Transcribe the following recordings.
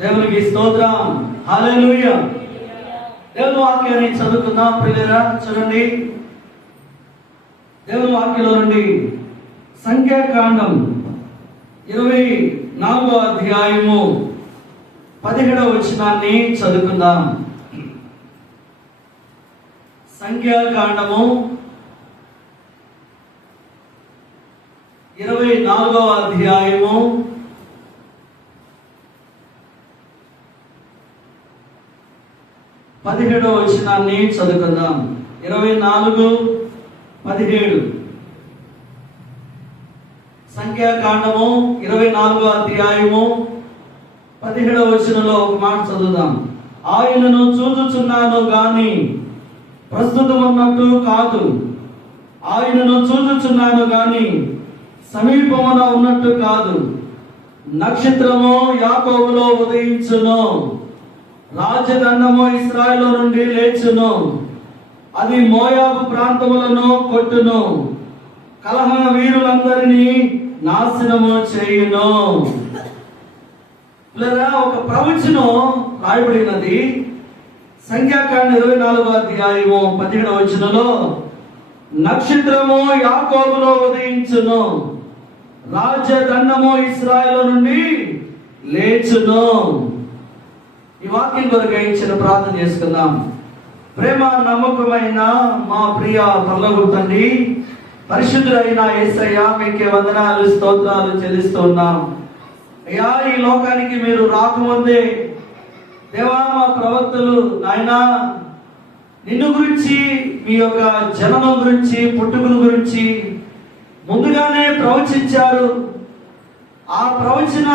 దేవునికి స్తోత్రం. హల్లెలూయ. దేవుని వాక్యాన్ని చదువుకుందాం ప్రియులరా. చూడండి. దేవుని వాక్యంలో నుండి సంఖ్యాకాండం ఇరవై నాలుగో అధ్యాయము పదిహేడవ వచనాన్ని చదువుకుందాం. సంఖ్యాకాండము ఇరవై నాలుగవ అధ్యాయము పదిహేడవ వచనాన్ని చదువుకుందాం. ఇరవై నాలుగు పదిహేడు. సంఖ్యాకాండము ఇరవై నాలుగో అధ్యాయము పదిహేడవ వచనంలో ఒక మాట చదువుదాం. ఆయనను చూచుచున్నాను గాని ప్రస్తుతం ఉన్నట్టు కాదు. ఆయనను చూచుచున్నాను గాని సమీపమున ఉన్నట్టు కాదు. నక్షత్రము యాకోబులో ఉదయించును. రాజదండము ఇస్రాయలు నుండి లేచును. అది మోయాబు ప్రాంతములను కొట్టును. కలహ వీరులందరినీ నాశనము చేయును. లేదా ఒక ప్రవచనం రాయబడినది. సంఖ్యాకాండ ఇరవై నాలుగో అధ్యాయము పదిహేడవ వచనంలో నక్షత్రము యాకోబులో ఉదయించును. రాజదండము ఇస్రాయల్ నుండి లేచును. ఈ వాక్యం కొరకు ఇచ్చిన ప్రార్థన చేసుకుందాం. ప్రేమ నమ్మకమైన మా ప్రియ పర్లగు తండ్రి పరిశుద్ధులైన ఏసయ్య మీకే వందనాలు స్తోత్రాలు చెల్లిస్తూ ఉన్నాం. అయ్యా ఈ లోకానికి మీరు రాకముందే దేవా మా ప్రవక్తలు నాయనా నిన్ను గురించి మీ యొక్క జననం గురించి పుట్టుకను గురించి ముందుగానే ప్రవచించారు. ఆ ప్రవచన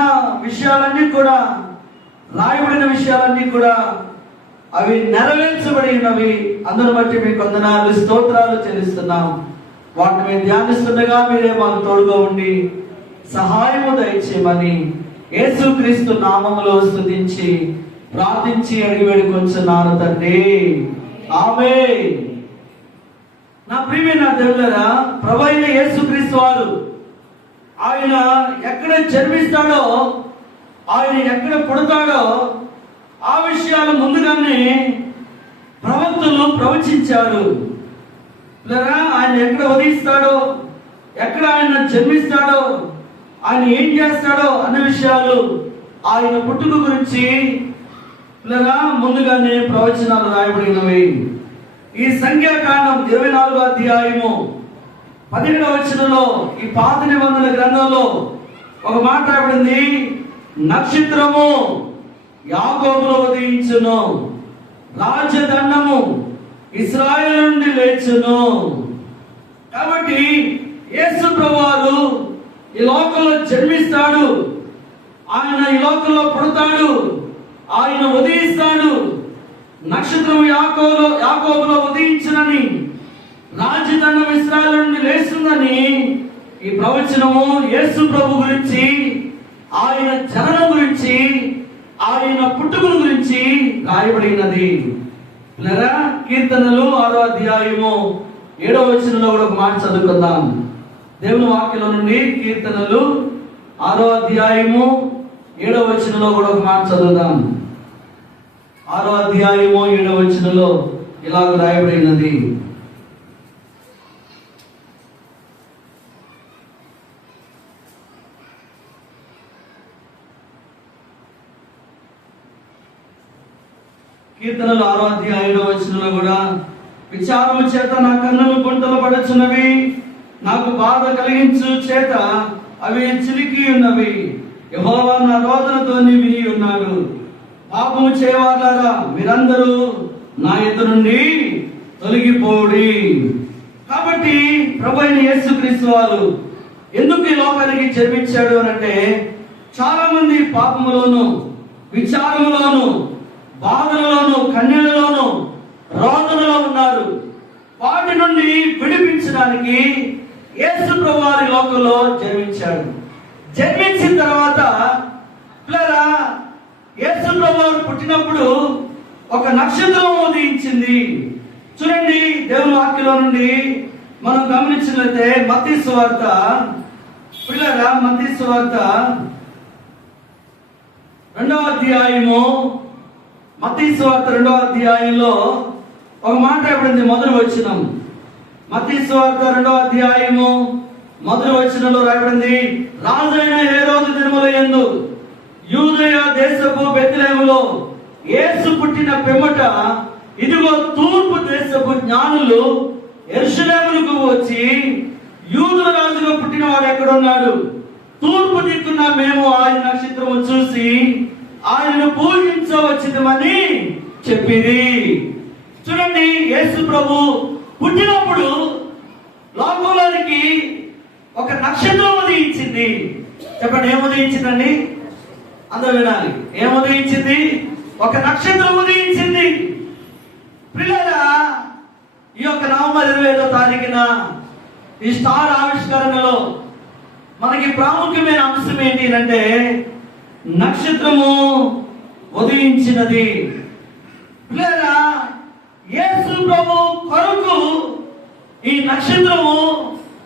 విషయాలన్నీ కూడా రాయబడిన విషయాలన్నీ కూడా అవి నెరవేర్చబడినవి అందరి బట్టి మీకు వందనాలు స్తోత్రాలు చెల్లిస్తున్నాం. వాటిని మేము ధ్యానిస్తుండగా మీరే మాకు తోడుగా ఉండి సహాయము దయచేయమని యేసుక్రీస్తు నామములో స్థుతించి ప్రార్థించి అడిగి వేడుకొంచున్నాను తండ్రి. ఆమె నా ప్రియమైన దేవులరా ప్రభు అయిన యేసుక్రీస్తు వారు ఆయన ఎక్కడ జన్మిస్తాడో ఆయన ఎక్కడ పుడతాడో ఆ విషయాలు ముందుగానే ప్రవక్తలు ప్రవచించారు. ఆయన ఎక్కడ ఉదయిస్తాడో ఎక్కడ ఆయన జన్మిస్తాడో ఆయన ఏం చేస్తాడో అన్న విషయాలు ఆయన పుట్టుక గురించి ముందుగానే ప్రవచనాలు రాయబడినవి. ఈ సంఖ్యాకాండం ఇరవై నాలుగో అధ్యాయము పదిహేడవ వచనంలో ఈ పాత నిబంధన గ్రంథంలో ఒక మాట రాయబడింది. నక్షత్రము యాగోబులో ఉదయించును. రాజదండము ఇస్రాయల్ నుండి లేచును. కాబట్టి యేసు ప్రభువారు ఈ లోకంలో జన్మిస్తాడు. ఆయన ఈ లోకంలో పుడతాడు. ఆయన ఉదయిస్తాడు. నక్షత్రం యాకోలో యాకోబులో ఉదయించునని రాజదండం ఇస్రాయల్ నుండి లేస్తుందని ఈ ప్రవచనము యేసు ప్రభు గురించి ఆయన జననం గురించి ఆయన పుట్టుకుల గురించి రాయబడినది. లేదా కీర్తనలు ఆరో అధ్యాయము ఏడవ వచనంలో కూడా ఒక మాట చదువుకుందాం. దేవుని వాక్యంలో నుండి కీర్తనలు ఆరో అధ్యాయము ఏడవ వచనంలో కూడా ఒక మాట చదువుదాం. ఆరో అధ్యాయము ఏడవ వచనంలో ఇలాగ రాయబడినది. కీర్తనలు ఆరో అధ్యాయంలో వచ్చినలో కూడా విచారము చేత నా కన్నులు గుంటలు పడుచున్నవి నాకు బాధ కలిగించు చేత అవి చిలికి ఉన్నవి. యహోవా నా రోదనతో విని ఉన్నాడు. పాపము చేయవాలారా మీరందరూ నా ఇద్దరు నుండి తొలగిపోడి. కాబట్టి ప్రభు అయిన యేసుక్రీస్తు వారు ఎందుకు ఈ లోకానికి జన్మించాడు అని అంటే చాలా మంది పాపములోను విచారములోను బాధలలోను కన్యలలోను రోదనలో ఉన్నారు. వాటి నుండి విడిపించడానికి యేసు వారి లోకంలో జన్మించాడు. జన్మించిన తర్వాత పిల్లరా యేసు వారు పుట్టినప్పుడు ఒక నక్షత్రం ఉదయించింది. చూడండి దేవుని వాక్యలో నుండి మనం గమనించినట్లయితే మతీ సువార్త పిల్లరా మతీ సువార్త రెండవ అధ్యాయము మతీశ్వార్త రెండవ అధ్యాయంలో ఒక మాట రాయబడింది మొదలు వచ్చినం మతీశ్వార్త రెండవ అధ్యాయము మొదలు వచ్చినలో రాయబడింది రాజైన ఏ రోజు దినముల ఎందు యూదయ దేశపు బెత్తిలేములో యేసు పుట్టిన పిమ్మట ఇదిగో తూర్పు దేశపు జ్ఞానులు ఎరుషులేములకు వచ్చి యూదుల రాజుగా పుట్టిన వాడు ఎక్కడున్నాడు? తూర్పు దిక్కున్న మేము ఆయన నక్షత్రము చూసి ఆయనను పూజించవచ్చుమని చెప్పింది చూడండి యేసు ప్రభు పుట్టినప్పుడు లోకంలోనికి ఒక నక్షత్రం ఉదయించింది. చెప్పండి ఏం ఉదయించిందండి? అందరూ వినాలి. ఏం ఉదయించింది? ఒక నక్షత్రం ఉదయించింది. పిల్లరా ఈ యొక్క నవంబర్ ఇరవై ఐదో తారీఖున ఈ స్టార్ ఆవిష్కరణలో మనకి ప్రాముఖ్యమైన అంశం ఏంటి అంటే నక్షత్రము ఉదయించినది. లేదా యేసు ప్రభు కొరకు ఈ నక్షత్రము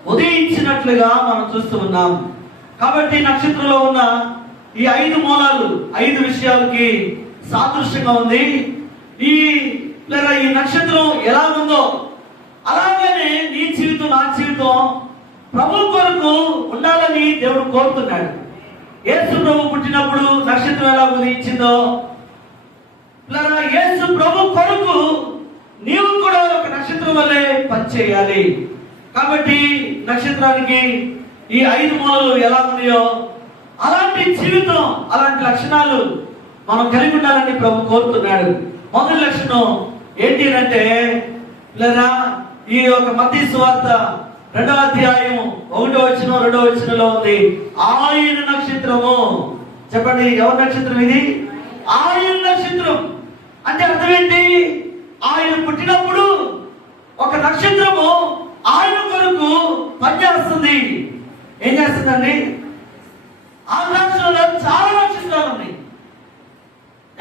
ఉదయించినట్లుగా మనం చూస్తూ ఉన్నాం. కాబట్టి నక్షత్రంలో ఉన్న ఈ ఐదు మూలాలు ఐదు విషయాలకి సాదృశ్యంగా ఉంది. ఈ లేదా ఈ నక్షత్రం ఎలా ఉందో అలాగనే నీ జీవితం నా జీవితం ప్రభు కొరకు ఉండాలని దేవుడు కోరుతున్నాడు. యేసు ప్రభు పుట్టినప్పుడు నక్షత్రం ఎలా ఉదయించిందో? యేసు ప్రభు కొరకు నీవు కూడా ఒక నక్షత్రం వల్లే పనిచేయాలి కాబట్టి నక్షత్రానికి ఈ ఐదు మూలలు ఎలా ఉన్నాయో అలాంటి జీవితం అలాంటి లక్షణాలు మనం కలిగి ఉండాలని ప్రభు కోరుతున్నాడు. మొదటి లక్షణం ఏంటి అంటే లేదా ఈ యొక్క మతీ సువార్త రెండవ అధ్యాయం ఒకటో వచ్చిన రెండో వచ్చినలో ఉంది. ఆయన నక్షత్రము. చెప్పండి ఎవరి నక్షత్రం ఇది? ఆయన నక్షత్రం. అంటే అర్థం ఏంటి ఆయన పుట్టినప్పుడు ఒక నక్షత్రము ఆయన కొరకు పనిచేస్తుంది. ఏం చేస్తుందండి? ఆకాశంలో చాలా నక్షత్రాలు ఉన్నాయి.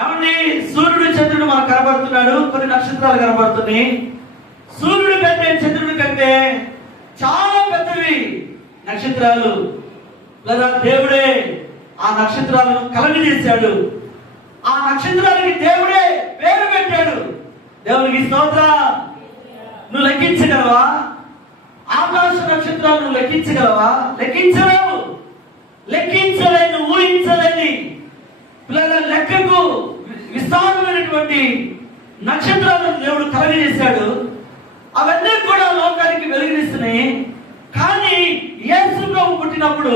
ఏమండి? సూర్యుడు చంద్రుడు మనకు కనబడుతున్నాడు. కొన్ని నక్షత్రాలు కనబడుతున్నాయి. సూర్యుడు కంటే చంద్రుడి కంటే చాలా పెద్దవి నక్షత్రాలు. లేదా దేవుడే ఆ నక్షత్రాలను కలగజేశాడు. ఆ నక్షత్రాలకి దేవుడే పేరు పెట్టాడు. దేవునికి స్తోత్ర. నువ్వు లెక్కించగలవా? ఆకాశ నక్షత్రాలు నువ్వు లెక్కించగలవా? లెక్కించలేవు. లెక్కించలేని ఊహించలేని పిల్లల లెక్కకు విస్తారమైనటువంటి నక్షత్రాలను దేవుడు కలగజేశాడు. అవన్నీ కూడా లోకానికి వెలుగునిస్తున్నాయి. కానీ యేసు ప్రభు పుట్టినప్పుడు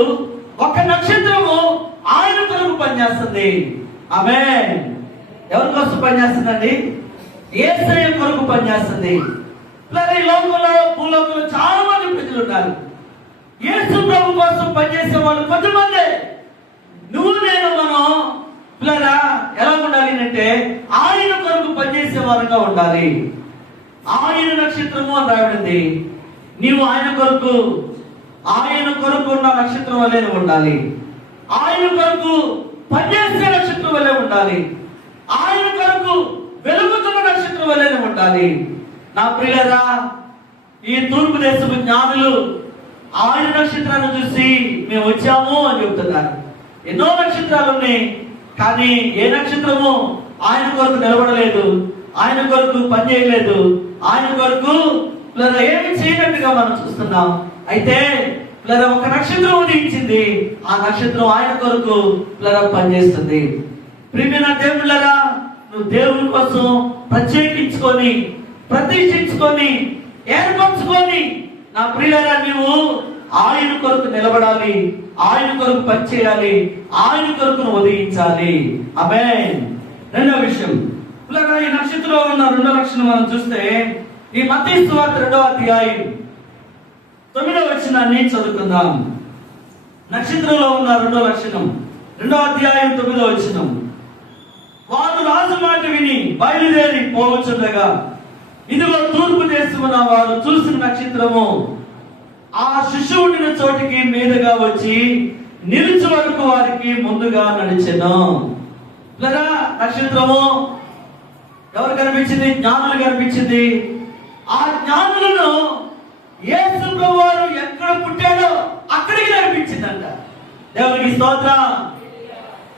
ఒక నక్షత్రము ఆయన కొరకు పనిచేస్తుంది. ఆమె ఎవరి కోసం పనిచేస్తుందండి? ఏసయ కొరకు పనిచేస్తుంది. ఈ లోకంలో భూలోకంలో చాలా మంది ప్రజలు ఉన్నారు యేసు ప్రభు కోసం పనిచేసే వాళ్ళు కొంతమంది. నువ్వు నేను మనం పిల్లరా ఎలా ఉండాలి అంటే ఆయన కొరకు పనిచేసే వారంగా ఉండాలి. ఆయన నక్షత్రము అని రాయబడింది. నీవు ఆయన కొరకు ఆయన కొరకు ఉన్న నక్షత్రం వల్లే ఉండాలి. ఆయన కొరకు పనిచేసే నక్షత్రం వల్లే ఉండాలి. ఆయన కొరకు వెలుగుతున్న నక్షత్రం వల్లే ఉండాలి. నా ప్రియులరా ఈ తూర్పు దేశపు జ్ఞానులు ఆయన నక్షత్రాన్ని చూసి మేము వచ్చాము అని చెప్తున్నారు. ఎన్నో నక్షత్రాలు ఉన్నాయి కానీ ఏ నక్షత్రము ఆయన కొరకు నిలబడలేదు ఆయన కొరకు పనిచేయలేదు ఆయన కొరకు ఏమి చేయనట్టుగా మనం చూస్తున్నాం. అయితే లేదా ఒక నక్షత్రం ఉదయించింది. ఆ నక్షత్రం ఆయన కొరకు లేదా పనిచేస్తుంది. ప్రియమైన దేవుళ్ళగా నువ్వు దేవుని కోసం ప్రత్యేకించుకొని ప్రతిష్ఠించుకొని ఏర్పరచుకొని నా ప్రియులరా నువ్వు ఆయన కొరకు నిలబడాలి. ఆయన కొరకు పనిచేయాలి. ఆయన కొరకు ఉదయించాలి. అమే రెండవ విషయం. ఇలాగా ఈ నక్షత్రంలో ఉన్న రెండో లక్షణం మనం చూస్తే ఈ మతీస్తు వార్త రెండవ అధ్యాయం తొమ్మిదవ వచనాన్ని చదువుకుందాం. నక్షత్రంలో ఉన్న రెండో లక్షణం. రెండో అధ్యాయం తొమ్మిదో వచనం. వారు రాజు మాట విని బయలుదేరి పోవచ్చుండగా ఇదిగో తూర్పు దేశమున వారు చూసిన నక్షత్రము ఆ శిశువుడిన చోటికి మీదుగా వచ్చి నిలిచి వరకు వారికి ముందుగా నడిచెను. నక్షత్రము ఎవరు కనిపించింది? జ్ఞానులు కనిపించింది. ఆ జ్ఞానులను యేసు వారు ఎక్కడ పుట్టాడో అక్కడికి కనిపించిందంట దేవునికి స్తోత్రం.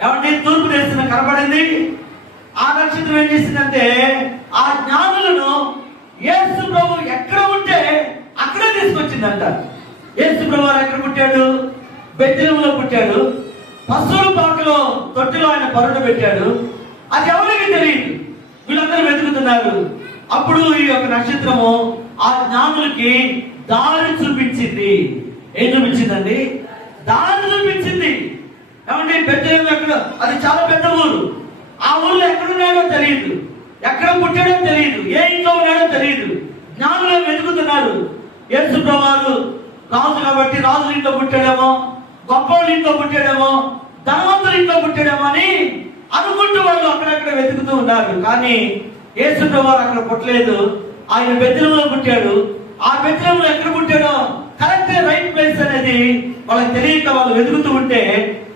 ఎవరి తూర్పు దేశం కనబడింది ఆ నక్షత్రం ఏం చేసిందంటే ఆ జ్ఞానులను యేసు ప్రభు ఎక్కడ ఉంటే అక్కడే తీసుకొచ్చిందంట. యేసు ప్రభు వారు ఎక్కడ పుట్టాడు? బెత్తిలంలో పుట్టాడు. పశువుల పాకలో తొట్టిలో ఆయన పరుడు పెట్టాడు. అది ఎవరికి తెలియదు? వీళ్ళందరూ వెతుకుతున్నారు. అప్పుడు ఈ యొక్క నక్షత్రము ఆ జ్ఞానులకి దారి చూపించింది. ఏం చూపించిందండి? దారి చూపించింది. ఏమంటే పెద్ద ఎక్కడ? అది చాలా పెద్ద ఊరు. ఆ ఊర్లో ఎక్కడున్నాడో తెలియదు. ఎక్కడ పుట్టాడో తెలియదు. ఏ ఇంట్లో ఉన్నాడో తెలియదు. జ్ఞానులు వెతుకుతున్నారు. యేసు ప్రభువారు రాజు కాబట్టి రాజు ఇంట్లో పుట్టాడేమో గొప్పవాళ్ళు ఇంట్లో పుట్టాడేమో ధనవంతుల ఇంట్లో పుట్టాడేమో అని అనుకుంటూ వాళ్ళు అక్కడక్కడ వెతుకుతూ ఉన్నారు. కానీ యేసు ప్రభువారు అక్కడ పుట్టలేదు. ఆయన బెత్తలంలో పుట్టాడు. ఆ బెత్తలంలో ఎక్కడ పుట్టాడో కరెక్ట్ రైట్ ప్లేస్ అనేది వాళ్ళకి తెలియక వాళ్ళు వెతుకుతూ ఉంటే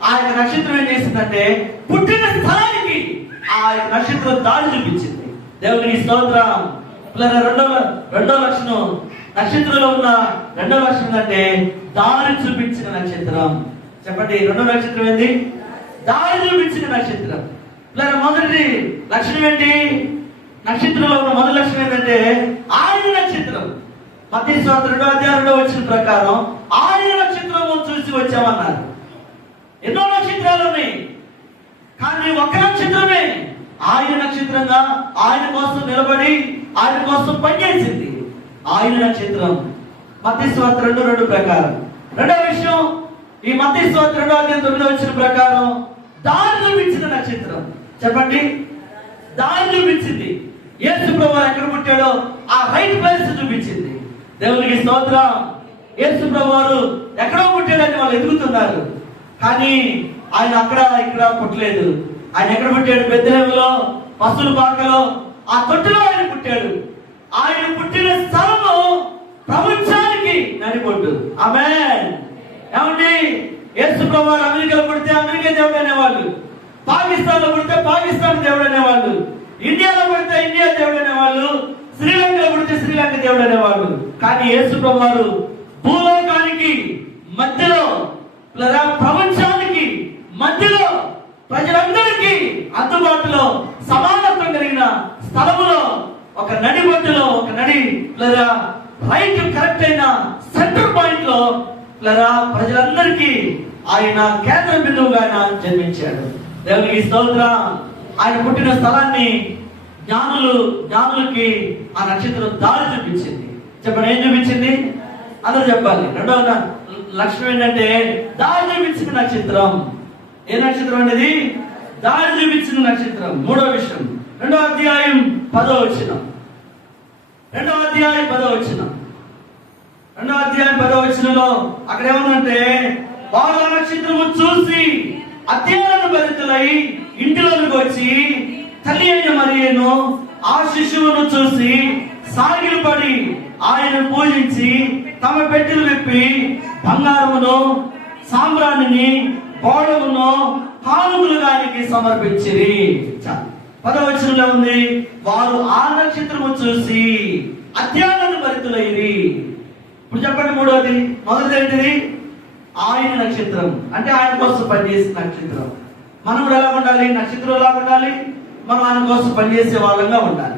ఆ యొక్క నక్షత్రం ఏం చేసిందంటే పుట్టిన స్థలానికి ఆ యొక్క నక్షత్రం దారి చూపించింది. దేవుని స్తోత్రం. రెండవ రెండవ లక్షణం. నక్షత్రంలో ఉన్న రెండవ లక్షణం అంటే దారి చూపించిన నక్షత్రం. చెప్పండి రెండవ నక్షత్రం ఏంది? దారి చూపించిన నక్షత్రం. ఇలా మొదటి లక్షణం ఏంటి? నక్షత్రంలో ఉన్న మొదటి లక్షణం ఏంటంటే ఆయన నక్షత్రం. మధ్య స్వార్థ రెండో అధ్యాయంలో వచ్చిన ప్రకారం ఆయన నక్షత్రము చూసి వచ్చామన్నారు. ఎన్నో నక్షత్రాలు ఉన్నాయి. కానీ ఒక నక్షత్రమే ఆయన నక్షత్రంగా ఆయన కోసం నిలబడి ఆయన కోసం పనిచేసింది. ఆయన నక్షత్రం. మత్తి రెండు రెండు ప్రకారం. రెండో విషయం ఈ మత్తి స్వార్థ రెండో అధ్యాయం తొమ్మిదో వచ్చిన ప్రకారం దారి చూపించిన నక్షత్రం చెప్పండి? దారి చూపించింది యేసు ప్రభు ఎక్కడ పుట్టాడో ఆ రైట్ ప్లేస్ చూపించింది. దేవునికి స్తోత్రం. యేసు ప్రభు వారు ఎక్కడో పుట్టాడని వాళ్ళు ఎదుగుతున్నారు. కానీ ఆయన అక్కడ ఇక్కడ పుట్టలేదు. ఆయన ఎక్కడ పుట్టాడు? బెద్దలేములో పశువుల పాకలో. ఆ తొట్టిలో ఆయన పుట్టాడు. ఆయన పుట్టిన స్థలము ప్రపంచానికి నడిపొట్టు ఆమె ఏమండి? యేసు ప్రభు వారు అమెరికాలో పుడితే అమెరికా దేవుడు అనేవాళ్ళు. పాకిస్తాన్లో పుడితే పాకిస్తాన్ దేవుడు అనేవాళ్ళు. ఇండియాలో పుడితే ఇండియా దేవుడు అనేవాళ్ళు. శ్రీలంకలో పుడితే శ్రీలంక దేవుడు అనేవాళ్ళు. కానీ యేసు ప్రభు వారు భూలోకానికి మధ్యలో లేదా ప్రపంచానికి మధ్యలో ప్రజలందరికీ అందుబాటులో సమానత్వం కలిగిన స్థలములో ఒక నడి మధ్యలో ఒక నడి లేదా రైట్ కరెక్ట్ అయిన సెంటర్ పాయింట్లో ప్రజలందరికీ ఆయన కేంద్ర బిందువుగా ఆయన జన్మించాడు. దేవునికి స్తోత్రం. ఆయన పుట్టిన స్థలాన్ని జ్ఞానులు జ్ఞానులకి ఆ నక్షత్రం దారి చూపించింది. చెప్పండి ఏం చూపించింది? అందరూ చెప్పాలి. రెండవ లక్ష్యం ఏంటంటే దారి చూపించిన నక్షత్రం. ఏ నక్షత్రం అనేది దారి చూపించిన నక్షత్రం. మూడో విషయం. రెండో అధ్యాయం పదో వచ్చిన రెండో అధ్యాయం పదో వచ్చినాం రెండో అధ్యాయం పదో వచ్చినలో అక్కడ ఏమన్నంటే వాళ్ళ నక్షత్రము చూసి అత్యంత భరితులై ఇంటిలోకి వచ్చి తల్లి అయిన మరియను ఆ శిశువును చూసి సాగిలు పడి ఆయన పూజించి తమ పెట్టెలు విప్పి బంగారమును సాంబ్రాణిని బోళమును కానుకలు దానికి సమర్పించిరి. పదవచనంలో ఉంది వారు ఆ నక్షత్రము చూసి అత్యానంద భరితులైరి ఇప్పుడు చెప్పండి మూడోది మొదటిది ఏంటిది? ఆయన నక్షత్రం. అంటే ఆయన కోసం పనిచేసే నక్షత్రం. మనం కూడా ఎలా ఉండాలి? నక్షత్రం ఎలా ఉండాలి? మనం ఆయన కోసం పనిచేసే వాళ్ళంగా ఉండాలి.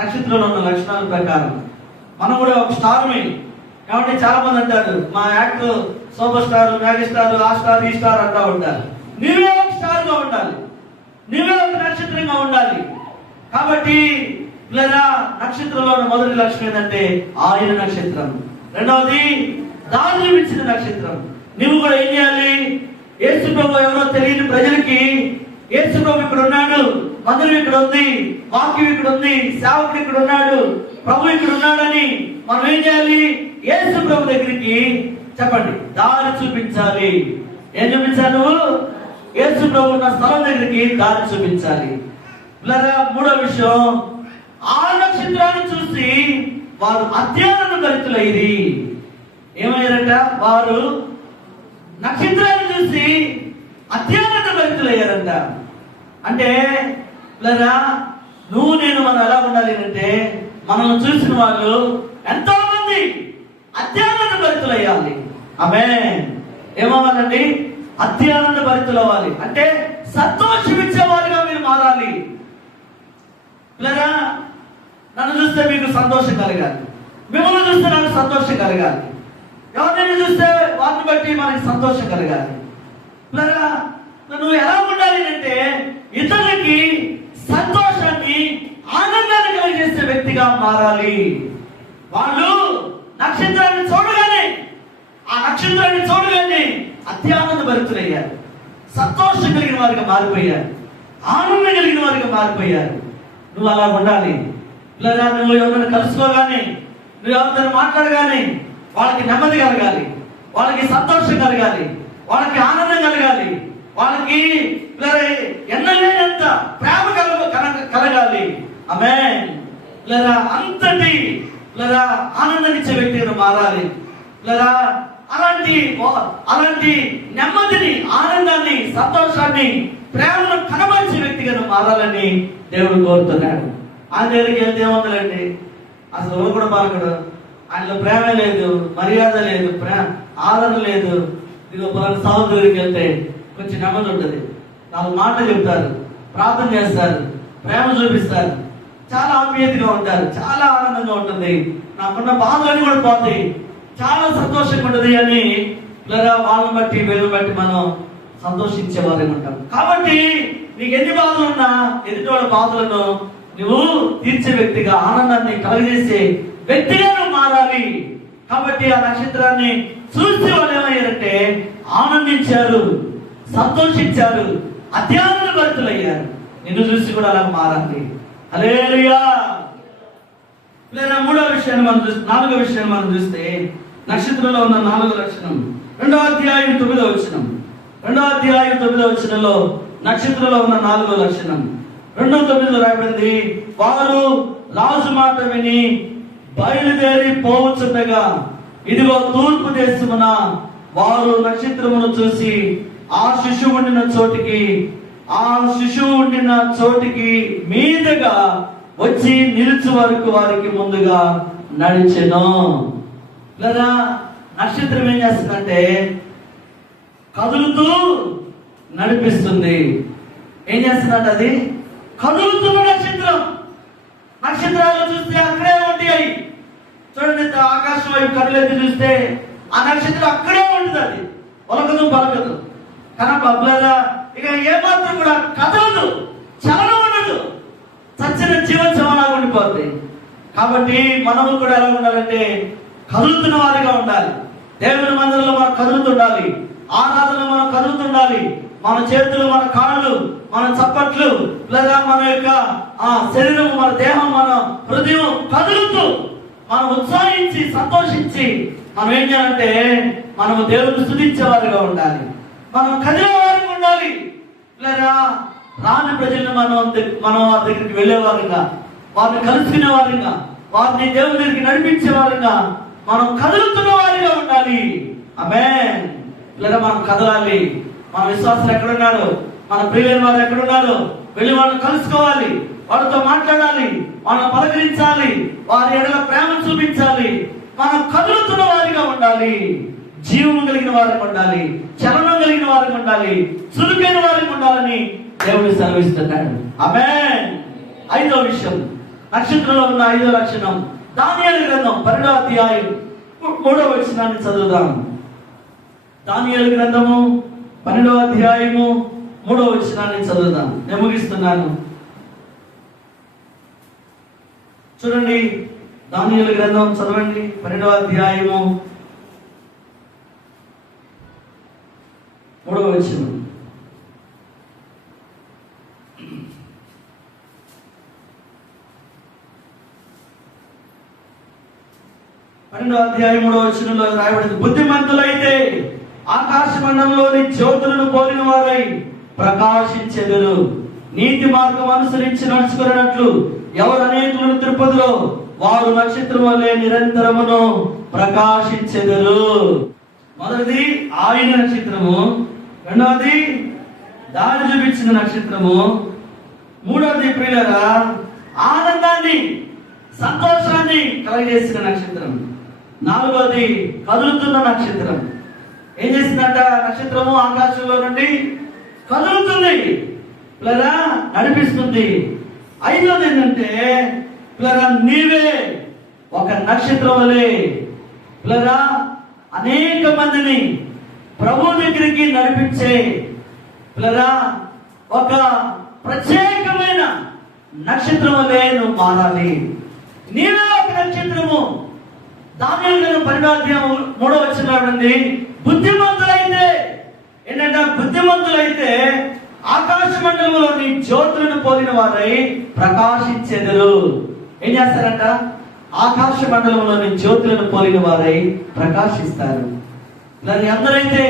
నక్షత్రంలో ఉన్న లక్షణాల ప్రకారం. మనం కూడా ఒక స్టార్మే కాబట్టి చాలా మంది అంటారు మా actor super star mega star ఆ స్టార్ ఈ స్టార్ అంటా ఉంటారు. నీవే ఒక స్టార్గా ఉండాలి. నీవే ఒక నక్షత్రంగా ఉండాలి. కాబట్టి లేదా నక్షత్రంలో ఉన్న మొదటి లక్షణం ఏంటంటే ఆయన నక్షత్రం. రెండవది దాన్ని చూపించిన నక్షత్రం. నువ్వు కూడా ఏం చేయాలి? యేసు ప్రభు ఎవరో తెలియని ప్రజలకి ఏసుప్రభు ప్రభు ఇక్కడ ఉన్నాడు మందిరం ఇక్కడ ఉంది వాక్యం ఇక్కడ ఉంది సేవకుడు ఇక్కడ ఉన్నాడు ప్రభు ఇక్కడ ఉన్నాడని మనం ఏం చేయాలి? ఏసుప్రభు ప్రభు దగ్గరికి చెప్పండి. దారి చూపించాలి. ఏం చూపించాలి నువ్వు? యేసు ప్రభు ఉన్న స్థలం దగ్గరికి దారి చూపించాలి. మూడో విషయం ఆ నక్షత్రాన్ని చూసి వారు అత్యానంద భరితులైరి ఏమయ్యారంట? వారు నక్షత్రాన్ని చూసి అత్యానంద దళితులయ్యారంట అంటే లేదా నువ్వు నేను మనం ఎలా ఉండాలి అంటే మనల్ని చూసిన వాళ్ళు ఎంతో మంది అత్యానంద భరితులయ్యాలి ఆమె ఏమవ్వాలండి అత్యానంద భరితులు అవ్వాలి అంటే సంతోషమిచ్చేవారుగా మీరు మారాలి లేదా నన్ను చూస్తే మీకు సంతోషం కలగాలి. మిమ్మల్ని చూస్తే నాకు సంతోషం కలగాలి. ఎవరిని చూస్తే వాటిని బట్టి మనకి సంతోషం కలగాలి. నువ్వు ఎలా ఉండాలి అంటే ఇతరులకి సంతోషాన్ని ఆనందాన్ని కలిగజేసే వ్యక్తిగా మారాలి. వాళ్ళు నక్షత్రాన్ని చూడగానే ఆ నక్షత్రాన్ని చూడగానే అత్యానంద భరితులయ్యారు. సంతోషం కలిగిన వారికి మారిపోయారు. ఆనందం కలిగిన వారికి మారిపోయారు. నువ్వు అలా ఉండాలి. లేదా నువ్వు ఎవరైనా కలుసుకోగానే నువ్వు ఎవరితో మాట్లాడగానే వాళ్ళకి నెమ్మది కలగాలి వాళ్ళకి సంతోషం కలగాలి వాళ్ళకి ఆనందం కలగాలి వాళ్ళకి ఎన్నలేనంత ప్రేమ కలగ కలగాలి. ఆమె లేదా అంతటి లేదా ఆనందాన్నిచ్చే వ్యక్తిగా మారాలి. లేదా అలాంటి అలాంటి నెమ్మదిని ఆనందాన్ని సంతోషాన్ని ప్రేమను కనబరిచే వ్యక్తిగా మారాలని దేవుడు కోరుతున్నాడు. ఆయన దగ్గరికి వెళ్తే ఏముందండి అసలు ఎవరు కూడా పలకడు? ఆయనలో ప్రేమ లేదు మర్యాద లేదు ప్రేమ ఆదరణ లేదు. ఇదిగో పలానా సహోదరు దగ్గరికి వెళ్తే కొంచెం నెమ్మది ఉంటుంది. నాలుగు మాటలు చెప్తారు ప్రార్థన చేస్తారు ప్రేమ చూపిస్తారు. చాలా ఆత్మీయతగా ఉంటారు చాలా ఆనందంగా ఉంటుంది. నాకున్న బాధలన్నీ కూడా పోతాయి. చాలా సంతోషంగా ఉంటుంది అని లేదా వాళ్ళని బట్టి వీళ్ళని బట్టి మనం సంతోషించే వారిగా ఉంటాం. కాబట్టి నీకు ఎన్ని బాధలు ఉన్నా ఎదుటి వాళ్ళ బాధలను నువ్వు తీర్చే వ్యక్తిగా ఆనందాన్ని కలగజేసే వ్యక్తిగా నువ్వు మారాలి. కాబట్టి ఆ నక్షత్రాన్ని చూసి వాళ్ళు ఏమయ్యారంటే ఆనందించారు సంతోషించారు అత్యానంద భరితులయ్యారు. నిన్ను చూసి కూడా అలా మారాలి అలేరియా లేదా మూడో విషయాన్ని మనం చూస్తే నాలుగో విషయాన్ని మనం చూస్తే నక్షత్రంలో ఉన్న నాలుగో లక్షణం. రెండో అధ్యాయం తొమ్మిదో వచ్చినం రెండో అధ్యాయం తొమ్మిదో వచ్చినలో నక్షత్రంలో ఉన్న నాలుగో లక్షణం. రెండో తొమ్మిదిలో రాయబడింది వారు రాజు మాట విని బయలుదేరి పోవచ్చుండగా ఇదిగో తూర్పు దేశమున వారు నక్షత్రమును చూసి ఆ శిశువు ఉండిన చోటికి ఆ శిశువు ఉండిన చోటికి మీదుగా వచ్చి నిలుచు వరకు వారికి ముందుగా నడిచెను. లేదా నక్షత్రం ఏం చేస్తుందంటే కదులుతూ నడిపిస్తుంది. ఏం చేస్తుందంట అది? కదులుతున్న నక్షత్రం. నక్షత్రాలు చూస్తే అక్కడే ఉంటాయి చూడండి ఆకాశం వైపు కనులెత్తి చూస్తే ఆ నక్షత్రం అక్కడే ఉంటుంది అది ఒలకదు పలకదు కనపబ్లరా ఇక ఏమాత్రం కూడా కదలదు చలనం ఉండదు. చచ్చిన జీవోత్సవంలాగా ఉండిపోద్ది. కాబట్టి మనము కూడా ఎలా ఉండాలంటే కదులుతున్న వారిగా ఉండాలి. దేవుని మందిరంలో మనం కదులుతుండాలి. ఆరాధనలో మనం కదులుతుండాలి. మన చేతులు మన కాళ్ళు మన చప్పట్లు లేదా మన యొక్క ఆ శరీరం మన దేహం మన హృదయం కదులుతూ మనం ఉత్సాహించి సంతోషించి మనం ఏం చేయాలంటే మనము దేవుని స్థుతించే వారిగా ఉండాలి. మనం కదిలేవారిగా ఉండాలి. లేదా రాని ప్రజలను మనం మనం వారి దగ్గరికి వెళ్ళేవారుగా వారిని కలుసుకునే వారిగా వారిని దేవుని దగ్గరికి నడిపించే వారుగా మనం కదులుతున్న వారిగా ఉండాలి. ఆమె లేదా మనం కదలాలి. మన విశ్వాసులు ఎక్కడున్నారు? మన ప్రియులైన వారు ఎక్కడున్నారు? వెళ్ళి వాళ్ళని కలుసుకోవాలి. వాళ్ళతో మాట్లాడాలి. వాళ్ళని పలకరించాలి. వారి ఎడల ప్రేమ చూపించాలి. మనం కదులుతున్న వారిగా ఉండాలి. జీవము కలిగిన వారికి ఉండాలి. చలనం కలిగిన వారికి ఉండాలి. చురుకైన వారికి ఉండాలని దేవుడు సెలవిస్తున్నాడు. ఆమె ఐదో విషయం. నక్షత్రంలో ఉన్న ఐదో లక్షణం. దానియాలు గ్రంథం పన్నెండవ అధ్యాయం. మూడో వచ్చినాన్ని చదువుదాం. దానియాలు గ్రంథము పన్నెండవ అధ్యాయము మూడవ వచనాన్ని చదువుదాం. నేను ముగిస్తున్నాను చూడండి దానియుల గ్రంథం చదవండి. పన్నెండవ అధ్యాయము మూడవ వచనం. పన్నెండవ అధ్యాయం మూడో వచనంలో రాయబడింది బుద్ధిమంతులైతే ఆకాశ మండలంలోని జ్యోతులను పోలిన వారై ప్రకాశించెదరు. నీతి మార్గం అనుసరించి నడుచుకున్నట్లు ఎవరు అనేకులను తిరుపతిలో వారు నక్షత్రం వల్లే నిరంతరమును ప్రకాశించెదరు. మొదటిది ఆయన నక్షత్రము. రెండవది దారి చూపించిన నక్షత్రము. మూడవది ప్రియులరా ఆనందాన్ని సంతోషాన్ని కలగజేసిన నక్షత్రం. నాలుగవది కదులుతున్న నక్షత్రం. ఏం చేసిందంట? నక్షత్రము ఆకాశంలో నుండి కదులుతుంది. పిల్లరా నడిపిస్తుంది. ఐదోది ఏంటంటే ఇలా నీవే ఒక నక్షత్రం వలె. పిల్లరా అనేక మందిని ప్రభు దగ్గరికి నడిపించే. పిల్లరా ఒక ప్రత్యేకమైన నక్షత్రం వలె నువ్వు మారాలి. నీవే ఒక నక్షత్రము. దాని పరిణాధ్యం మూడో వచ్చిన ఉంది. బుద్ధిమంతులైతే ఏంటంటే బుద్ధిమంతులైతే ఆకాశ మండలంలోని జ్యోతులను పోలిన వారై ప్రకాశించెదరు. ఏం చేస్తారంట? ఆకాశ మండలంలోని జ్యోతులను పోలిన వారై ప్రకాశిస్తారు. దాని అందరైతే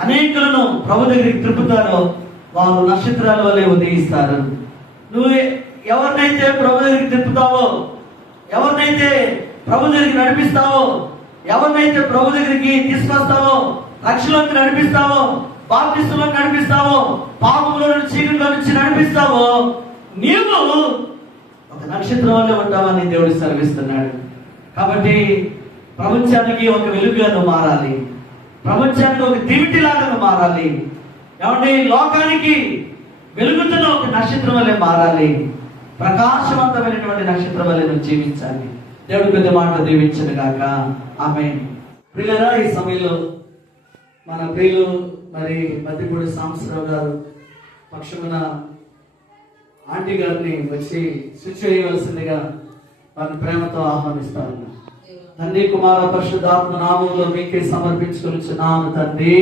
అనేకులను ప్రభు దగ్గరికి తిప్పుతారో వారు నక్షత్రాల వల్లే ఉదయిస్తారు. నువ్వు ఎవరినైతే ప్రభు దగ్గరికి తిప్పుతావో ఎవరినైతే ప్రభు దగ్గరికి నడిపిస్తావో ఎవరినైతే ప్రభు దగ్గరికి తీసుకొస్తావో రక్షలోకి నడిపిస్తావో బాప్తిస్తులో నడిపిస్తావో పాపంలో చీకటిలో నుంచి నడిపిస్తావో నీవు ఒక నక్షత్రం వల్లే ఉంటావని దేవుడు సర్విస్తున్నాడు కాబట్టి ప్రపంచానికి ఒక వెలుగులను మారాలి. ప్రపంచానికి ఒక దివిటిలాగా మారాలి. ఏమంటే లోకానికి వెలుగుతున్న ఒక నక్షత్రం వల్లే మారాలి. ప్రకాశవంతమైనటువంటి నక్షత్రం వల్లే నువ్వు జీవించాలి. దేవుడు పెద్ద మాట దీవించను గాక. ఆమె పిల్లరా ఈ సమయంలో మన ప్రియులు మరి మధ్యపూడి సాంబశ్రావు గారు పక్షమున ఆంటీ గారిని వచ్చి స్విచ్ చేయవలసిందిగా వారిని ప్రేమతో ఆహ్వానిస్తాను. తండ్రి కుమార పరిశుద్ధాత్మ నామంలో మీకే సమర్పించుకొని తండ్రి.